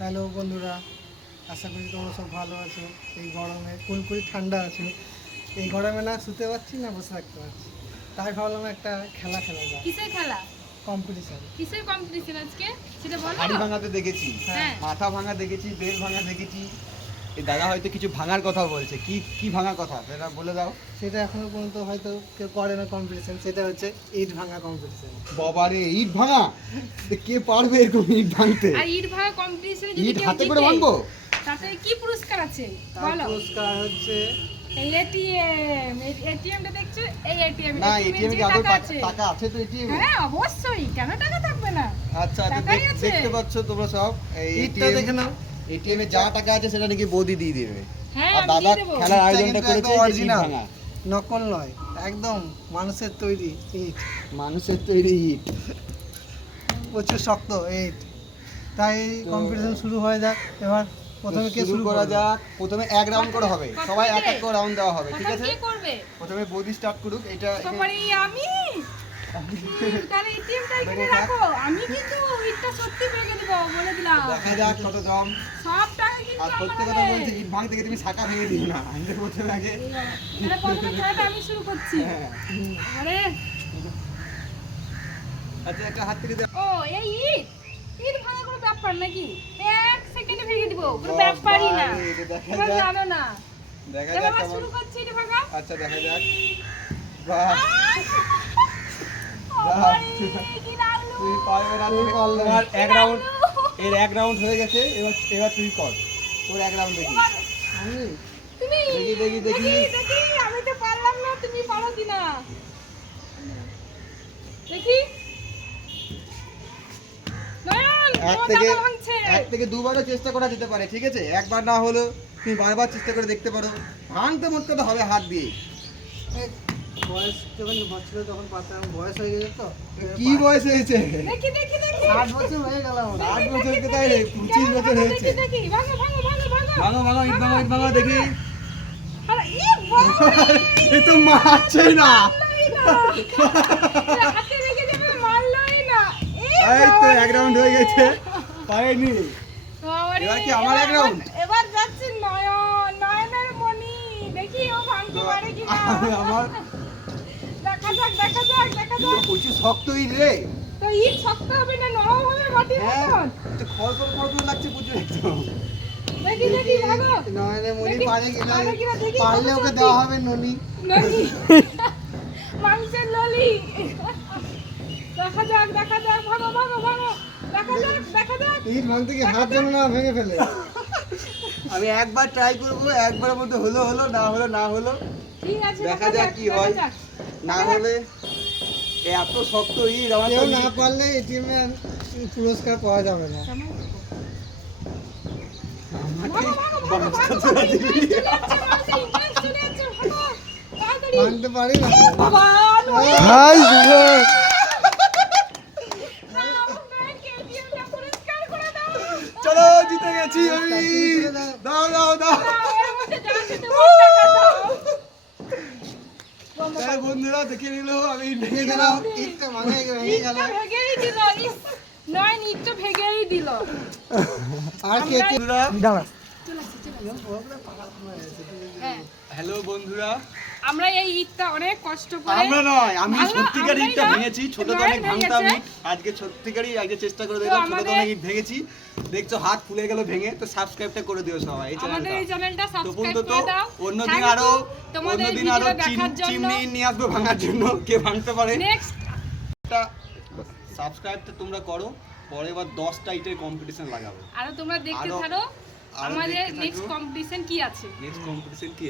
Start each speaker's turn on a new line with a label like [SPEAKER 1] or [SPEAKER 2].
[SPEAKER 1] Hello বন্ধুরা আশা করি তোমরা সব ভালো আছো। এই গরমে কুলকুল ঠান্ডা আছো। এই গরমে না শুতে পারছি না বসে থাকতে পারছি। তাই ভাবলাম একটা খেলা খেলা যায়
[SPEAKER 2] কিসের খেলা?
[SPEAKER 1] কম্পিটিশন।
[SPEAKER 2] কিসের কম্পিটিশন আজকে? সেটা বলো।
[SPEAKER 3] হাড়ি ভাঙাতে দেখেছি।
[SPEAKER 2] হ্যাঁ।
[SPEAKER 3] মাথা ভাঙা দেখেছি বেল ভাঙা দেখেছি। দাদা হয়তো কিছু ভাঙার কথা বলছে। কি কি ভাঙা কথা? সেটা বলে দাও।
[SPEAKER 1] সেটা এখনও পর্যন্ত হয়তো কেউ করে না কম্পিটিশন সেটা হচ্ছে ইট ভাঙা কম্পিটিশন
[SPEAKER 3] বাবারে ইট ভাঙা? কে পারবে এরকম ইট ভাঙতে?
[SPEAKER 2] আর ইট ভাঙা কম্পিটিশনে যদি
[SPEAKER 3] ইট
[SPEAKER 2] কেউ
[SPEAKER 3] হাতে করে ভাঙবো?
[SPEAKER 2] তাতে কি পুরস্কার আছে? বলো।
[SPEAKER 1] পুরস্কার হচ্ছে
[SPEAKER 2] এই এটিএম এটিএমটা দেখছ? এই এটিএম
[SPEAKER 3] না এটিএম কি আদৌ
[SPEAKER 2] টাকা
[SPEAKER 3] টাকা
[SPEAKER 2] আছে
[SPEAKER 3] তো এটিএম
[SPEAKER 2] হ্যাঁ অবশ্যই। কেন টাকা থাকবে না?
[SPEAKER 3] আচ্ছা আচ্ছা। দেখতে পাচ্ছ তোমরা সব। এই
[SPEAKER 1] ইটটা দেখে নাও।
[SPEAKER 3] এটিএম এ যা টাকা আছে সেটা নাকি বৌদি দিয়ে দেবে।
[SPEAKER 2] হ্যাঁ
[SPEAKER 3] আর দাদা খেলার আয়োজনটা করেছে। ভাঙা।
[SPEAKER 1] নকল নয় একদম মানুষের তৈরি ইট
[SPEAKER 3] মানুষের তৈরি ইট
[SPEAKER 1] প্রচুর শক্ত ইট তাই কম্পিটিশন শুরু হয়ে যাক। এবার প্রথমে কে শুরু
[SPEAKER 3] করা? যাক। প্রথমে এক রাউন্ড করে হবে। সবাই এক এক করে রাউন্ড দেওয়া হবে ঠিক আছে? প্রথমে বৌদি স্টার্ট করুক এটা
[SPEAKER 2] আমি? তাহলে এটিএমটা এখানে রাখো। আমি কিন্তু ইটটা সত্যি ভেঙে দেবো বলে দিলাম
[SPEAKER 3] দেখা যাক কত দাম
[SPEAKER 2] সব টাকা কিন্তু
[SPEAKER 3] আর সত্যি কথা বলছি ইট ভাঙতে গিয়ে তুমি শাখা ভেঙে দিও না। আমি তো প্রথমে আগে
[SPEAKER 2] তাহলে প্রথমে খেলাটা আমি শুরু করছি।
[SPEAKER 3] হ্যাঁ।
[SPEAKER 2] আরে।
[SPEAKER 3] আচ্ছা একটা হাত থেকে দাও
[SPEAKER 2] ও এই ইট! ইট ভাঙা কোনো ব্যাপার নাকি? এক সেকেন্ডে ভেঙে দিব কোনো ব্যাপারই না। এবার জানো না।
[SPEAKER 3] দেখা যাক
[SPEAKER 2] আবার শুরু করছি ইট ভাঙা।
[SPEAKER 3] আচ্ছা দেখা যাক। বাহ।
[SPEAKER 2] আরে?
[SPEAKER 3] তুই পারবে না তুমি
[SPEAKER 1] পারলে।
[SPEAKER 3] এক রাউন্ড? এর এক রাউন্ড হয়ে গেছে এবার এবার তুই কর। তোর এক রাউন্ড দেখি।
[SPEAKER 2] তুমি
[SPEAKER 3] দেখি, দেখি, দেখি।
[SPEAKER 2] দেখি আমি তো পারলাম না তুমি পারো কিনা? দেখি।
[SPEAKER 3] এক থেকে এক থেকে দুবারও চেষ্টা করা যেতে পারে ঠিক আছে? একবার না হলো তুমি বারবার চেষ্টা করে দেখতে পারো। ভাঙতে মোট কথা হবে হাত দিয়ে।
[SPEAKER 1] বয়স যখন হচ্ছিল তখন পারতাম বয়স হয়ে গেছে তো।
[SPEAKER 3] কি বয়স হয়েছে?
[SPEAKER 2] দেখি দেখি দেখি।
[SPEAKER 1] আট বছর হয়ে গেল আমার।
[SPEAKER 3] আট বছর কোথায় রে? পঁচিশ বছর হয়েছে?
[SPEAKER 2] দেখি দেখি। ভাঙো ভাঙো ভাঙো ভাঙো।
[SPEAKER 3] ভাঙো ভাঙো ইট ভাঙো ইট ভাঙো দেখি।
[SPEAKER 2] আরে ই বাবা
[SPEAKER 3] এ তো মারছেই না। এই তো এক রাউন্ড হয়ে গেছে। পারেনি। এবার কি আমার এক round?
[SPEAKER 2] এবার যাচ্ছে নয়ন নয়নের মনি দেখি ও ভাঙতে পারে কিনা।
[SPEAKER 3] আমার
[SPEAKER 2] যাক দেখা যাক দেখা যাক।
[SPEAKER 3] প্রচুর শক্ত ইট রে।
[SPEAKER 2] তো ইট শক্ত হবে না নরম হবে মাটির
[SPEAKER 3] হ্যাঁ লাগছে প্রচুর একদম।
[SPEAKER 2] দেখি দেখি ভাগো।
[SPEAKER 1] নয়নে মনি পারে কিনা পারলে ওকে দেওয়া হবে ননি।
[SPEAKER 2] নলি মাংসের ললি। দেখা যাক দেখা যাক ভাগো ভাগো ভাগো। দেখা যাক দেখা যাক।
[SPEAKER 1] ইট ভাঙতে কি হাত যেন না ভেঙে ফেলে।
[SPEAKER 3] আমি একবার ট্রাই করব একবারের মধ্যে হলো হলো না হলো না হলো।
[SPEAKER 2] ঠিক আছে
[SPEAKER 3] দেখা যাক কি হয়। না হলে এত শক্ত ইট আমার
[SPEAKER 1] না পারলে এটিএম পুরস্কার পাওয়া যাবে না।
[SPEAKER 2] চলে
[SPEAKER 1] পারি না।
[SPEAKER 3] জিতে গেছি আমি। দাও,
[SPEAKER 2] এর মধ্যে যা আছে তোমার টাকা দাও।
[SPEAKER 3] তাই দেখে নিল আমি
[SPEAKER 1] ভেঙে দিলাম। ইটটা ভাঙে ভেঙে গেল।
[SPEAKER 2] ভেঙেই দিল, নয় ইটটা ভেঙেই দিল।
[SPEAKER 1] আর কে কে দাঁড়া
[SPEAKER 2] চলে আসছে, চলে আসছে। হ্যাঁ,
[SPEAKER 3] হ্যালো বন্ধুরা।
[SPEAKER 2] আমরা এই ইটটা অনেক কষ্ট করে
[SPEAKER 3] আমরা নয় আমি সত্যিকার
[SPEAKER 2] আমরাই
[SPEAKER 3] ভেঙেছি ছোট তো অনেক ভাঙতাম। আজকে সত্যিকারই আজকে চেষ্টা করে দেখলাম ছোট তো অনেক ইট ভেঙেছি। দেখছ হাত ফুলে গেল ভেঙে তো সাবস্ক্রাইবটা করে দিও সবাই এই
[SPEAKER 2] আমাদের এই
[SPEAKER 3] চ্যানেলটা
[SPEAKER 2] চ্যানেলটা সাবস্ক্রাইব করে দাও।
[SPEAKER 3] অন্যদিন
[SPEAKER 2] আরও
[SPEAKER 3] অন্যদিন
[SPEAKER 2] আরও
[SPEAKER 3] চিমনি নিয়ে আসব ভাঙার জন্য কে ভাঙতে পারে।
[SPEAKER 2] নেক্সট
[SPEAKER 3] সাবস্ক্রাইবটা তোমরা করো পরে এবার দশটা ইটের কম্পিটিশন লাগাবো।
[SPEAKER 2] আরও তোমরা দেখতে থাকো আমাদের নেক্সট কম্পিটিশন কি আছে?
[SPEAKER 3] নেক্সট কম্পিটিশন কি আছে